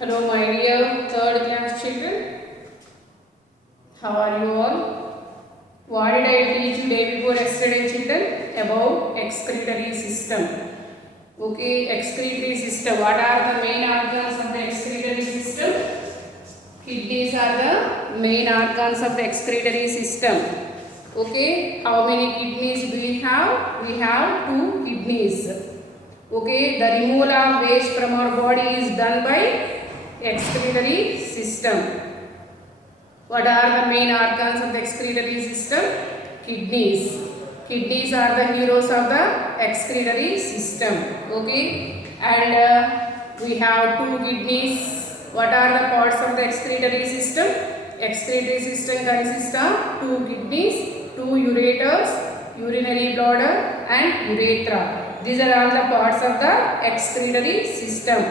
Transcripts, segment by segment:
Hello, my dear third class children. How are you all? What did I teach you day before yesterday, children? About excretory system. Okay, excretory system. What are the main organs of the excretory system? Kidneys are the main organs of the excretory system. Okay, how many kidneys do we have? We have two kidneys. Okay, the removal of waste from our body is done by excretory system. What are the main organs of the excretory system? Kidneys. Kidneys are the heroes of the excretory system. Okay, and we have two kidneys. What are the parts of the excretory system? Excretory system consists of two kidneys, two ureters, urinary bladder, and urethra. These are all the parts of the excretory system.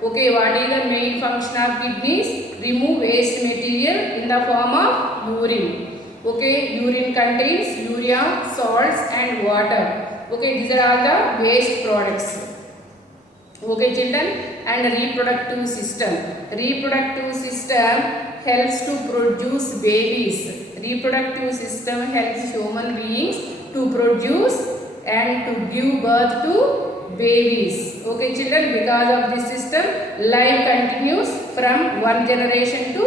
Okay, what is the main function of kidneys? Remove waste material in the form of urine. Okay, urine contains urea, salts and water. Okay, these are all the waste products. Okay, children, and reproductive system. Reproductive system helps to produce babies. Reproductive system helps human beings to produce and to give birth to babies. Okay, children, because of this system, life continues from one generation to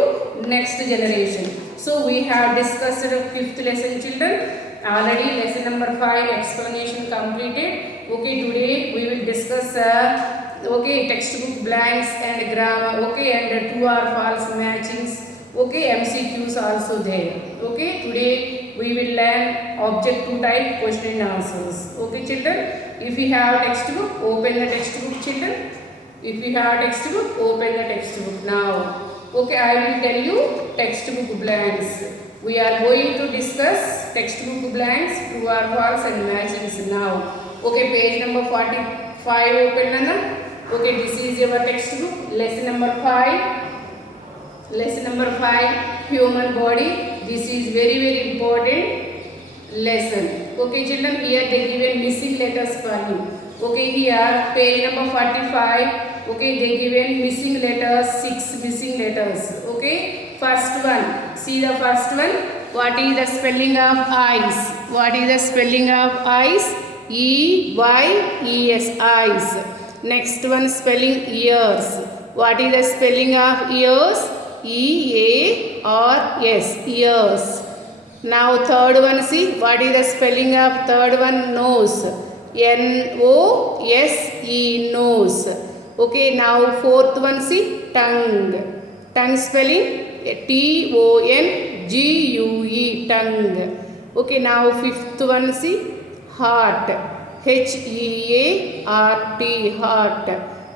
next generation. So we have discussed the fifth lesson, children. Already lesson number 5 explanation completed. Okay, today we will discuss okay, textbook blanks and grammar. Okay, and true or false matchings. Okay, MCQs also there. Okay, today we will learn objective type question and answers. Okay, children, if you have textbook, open the textbook, children. If you have textbook, open the textbook now. Okay, I will tell you textbook blanks. We are going to discuss textbook blanks, true or false and matchings now. Okay, page number 45 open Nana. Okay, this is your textbook, lesson number 5. Lesson number 5, human body. This is very important lesson. Okay, children, here they given missing letters for you. Okay, here page number 45. Okay, they given missing letters, 6 missing letters. Okay, first one. See the first one. What is the spelling of eyes? What is the spelling of eyes? E-Y-E-S, eyes. Next one, spelling ears. What is the spelling of ears? E-A-R-S, ears. Now third one, see what is the spelling of third one? Nose. N-O-S-E, nose. Okay, now fourth one, see tongue. Tongue spelling T-O-N-G-U-E, tongue. Okay, now fifth one, see heart. H-E-A-R-T, heart.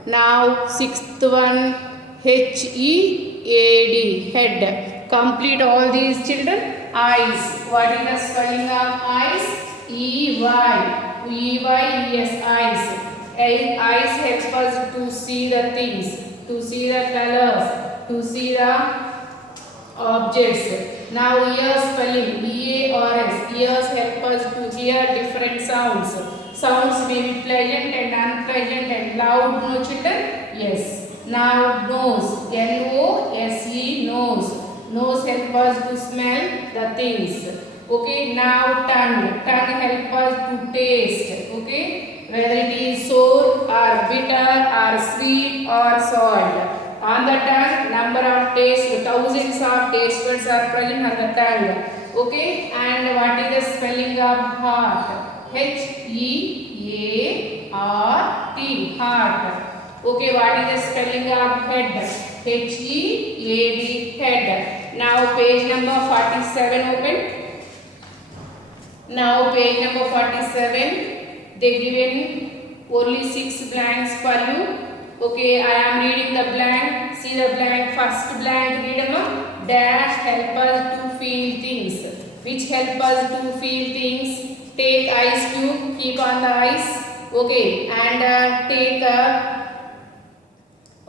Now sixth one, H-E-A-D, head. Complete all these, children. Eyes. What is the spelling of eyes? E-Y. E-Y-E-S, eyes. Eyes help us to see the things, to see the colors, to see the objects. Now ears spelling E-A-R-S. Ears help us to hear different sounds. Sounds may be pleasant and unpleasant and loud, no children? Yes. Now nose, N-O-S-E, nose. Nose help us to smell the things. Okay, now tongue. Tongue help us to taste. Okay, whether it is sour or bitter or sweet or salt. On the tongue, number of taste, thousands of taste buds are present on the tongue. Okay, and what is the spelling of heart? H-E-A-R-T, heart. Okay, what is the spelling of head? H-E-A-D, head. Now page number 47 open. Now page number 47, they given only 6 blanks for you. Okay, I am reading the blank. See the blank, first blank, read them. Dash help us to feel things. Which help us to feel things? Take ice cube, keep on the ice. Okay, and take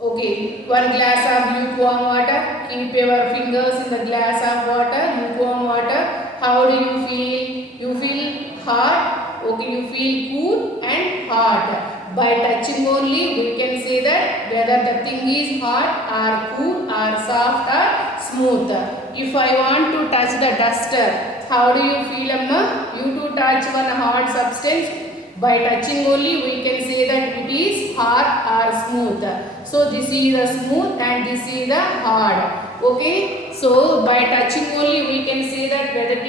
okay, 1 glass of lukewarm water. Keep your fingers in the glass of water, lukewarm water. How do you feel? You feel hot. Okay, you feel cool and hot. By touching only we can say that whether the thing is hot or cool or soft or smooth. If I want to touch the duster, how do you feel, Amma? You to touch one hard substance. By touching only we can say that it is hard or smooth. So this is the smooth and this is the hard. Okay, so by touching only we can say that whether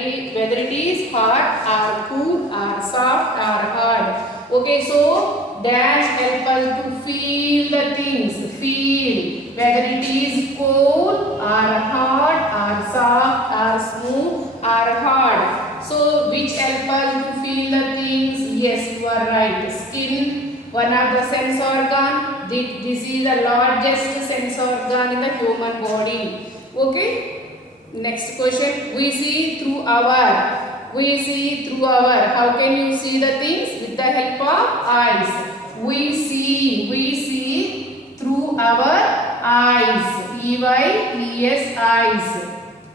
it is hard or cool or soft or hard. Okay, so dash help us to feel the things. Feel whether it is cold or hot or soft or smooth or hard. So which help us to feel the things? Yes, you are right. Skin, one of the sense organ. This is the largest sense organ in the human body. Okay. Next question. We see through our. How can you see the things? With the help of eyes. We see through our eyes. E-Y-E-S, eyes.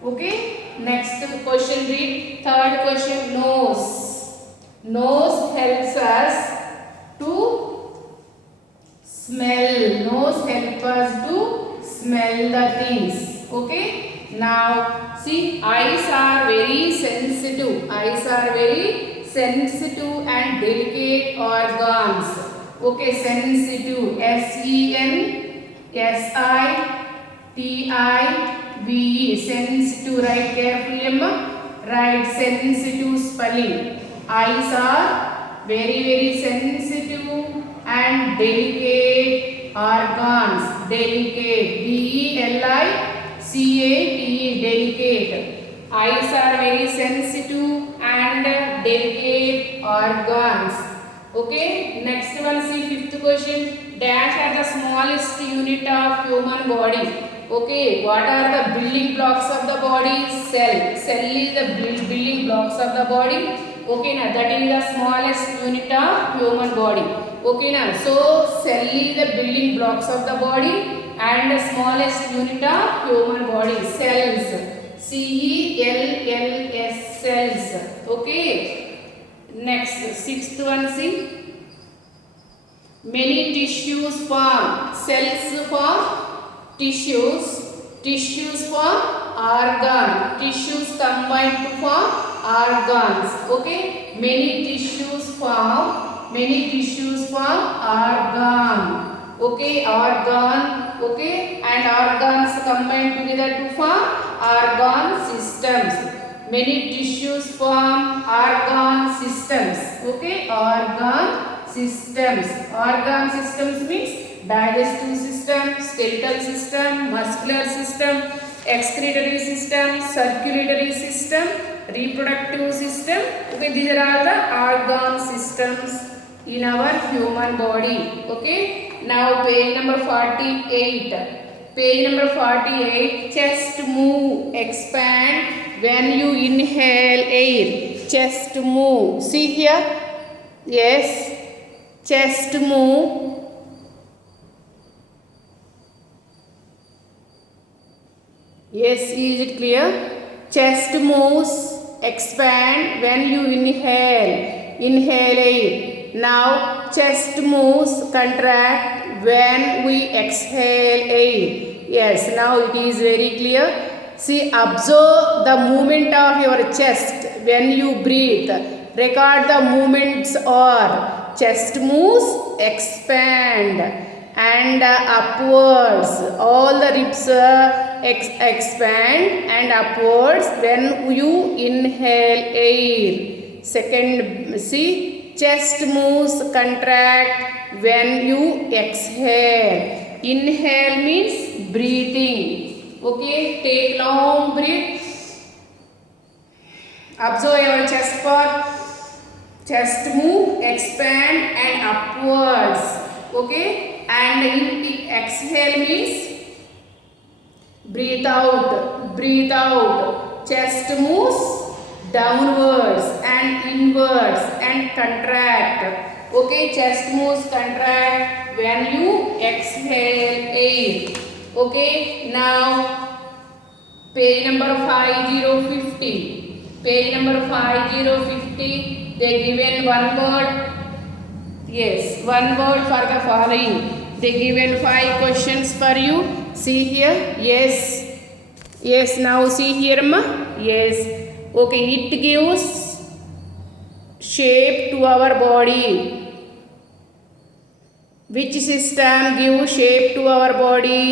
Okay. Next question, read. Third question, nose. Nose helps us to smell. Nose helps us to smell the things. Okay. Now see, eyes are very sensitive. Eyes are very sensitive and delicate organs. Okay, sensitive. S-E-N-S-I-T-I-V-E. Sensitive. Write carefully, Amma. Write sensitive spelling. Eyes are very sensitive and delicate organs. Delicate. D-E-L-I-C-A-T-E. Delicate. Eyes are very sensitive and delicate organs. Okay. Next one, see fifth question. Dash are the smallest unit of human body. Okay, what are the building blocks of the body? Cell. Cell is the building blocks of the body. Okay, now that is the smallest unit of human body. Okay, now so cell is the building blocks of the body and the smallest unit of human body. Cells. C-E-L-L-S. Cells. Okay. Next, sixth one, see. Many tissues form. Cells form tissues. Tissues form organ. Tissues combine to form organs. Okay. Many tissues form organ. Okay. Organ. Okay. And organs combine together to form organ systems. Many tissues form organ systems. Okay. Organ systems. Organ systems means digestive system, skeletal system, muscular system, excretory system, circulatory system, reproductive system. Okay, these are all the organ systems in our human body. Okay, now page number 48. Page number 48. Chest move, expand when you inhale air. Chest move. See here. Yes. Chest move. Yes, is it clear? Chest moves, expand when you inhale. Inhale air. Now chest moves, contract when we exhale air. Yes, now it is very clear. See, observe the movement of your chest when you breathe. Record the movements or chest moves, expand and upwards. All the ribs expand and upwards when you inhale air. Second, see, chest moves, contract when you exhale. Inhale means breathing. Okay, take long breath. Observe your chest part. Chest move, expand and upwards. Okay, and in exhale means breathe out. Breathe out. Chest moves downwards and inwards and contract. Okay, chest moves, contract when you exhale air. Okay, now page number 5050. Page number 5050. They given one word. Yes, one word for the following. They given 5 questions for you. See here. Yes. Yes, now see here, ma. Yes. Okay, it gives shape to our body. Which system gives shape to our body?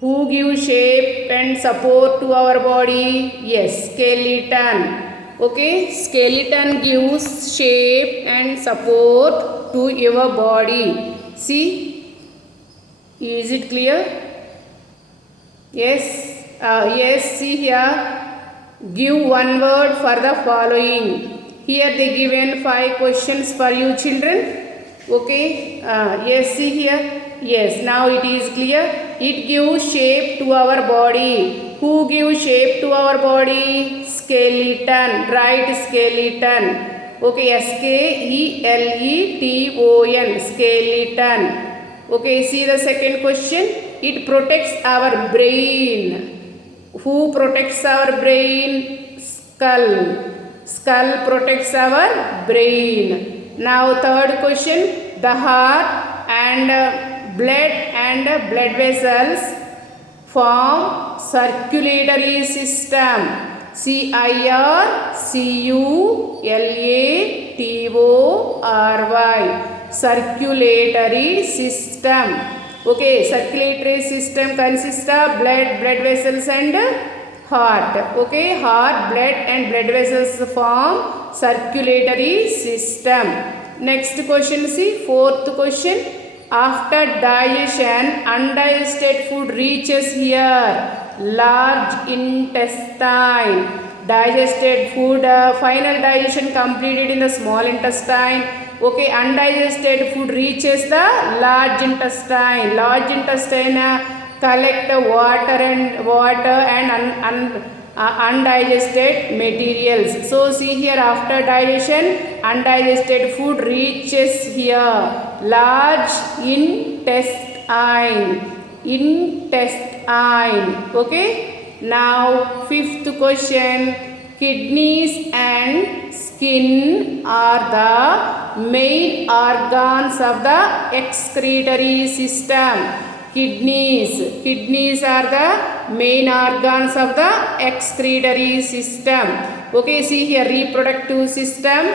Who gives shape and support to our body? Yes, skeleton. Okay, skeleton gives shape and support to your body. See, is it clear? Yes, yes, see here. Give one word for the following. Here they given 5 questions for you children. Okay, yes, see here. Yes, now it is clear. It gives shape to our body. Who gives shape to our body? Skeleton. Right, skeleton. Okay, skeleton. Skeleton. Okay, see the second question. It protects our brain. Who protects our brain? Skull. Skull protects our brain. Now third question. The heart and blood vessels form circulatory system. circulatory. Circulatory system. Okay, circulatory system consists of blood vessels and heart. Okay, heart, blood and blood vessels form circulatory system. Next question, see, fourth question. After digestion, undigested food reaches here, large intestine. Digested food, final digestion completed in the small intestine. Okay, undigested food reaches the large intestine. Large intestine collect water and undigested materials. So see here, after digestion, undigested food reaches here, large intestine. Okay, now fifth question. Kidneys and skin are the main organs of the excretory system. Kidneys are the main organs of the excretory system. Okay, see here, reproductive system.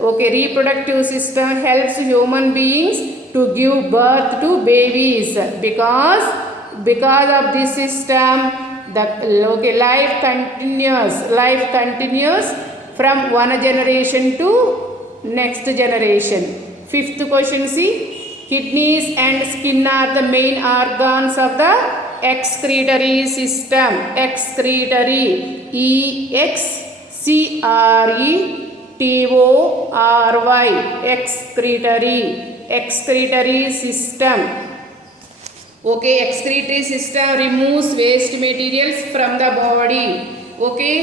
Okay, reproductive system helps human beings to give birth to babies. Because of this system, life continues from one generation to next generation. Fifth question, see. Kidneys and skin are the main organs of the excretory system. Excretory. EXCRETORY. Excretory system. Okay, excretory system removes waste materials from the body. Okay,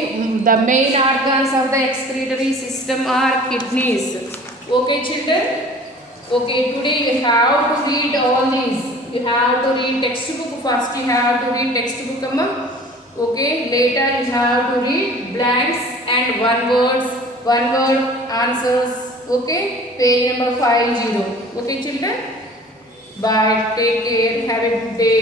the main organs of the excretory system are kidneys. Okay, children. Okay, today you have to read all these. You have to read textbook first. You have to read textbook, amma. Okay, later you have to read blanks and one word answers. Okay, page number 50. Okay, children. Bye. Take care. Have a good day.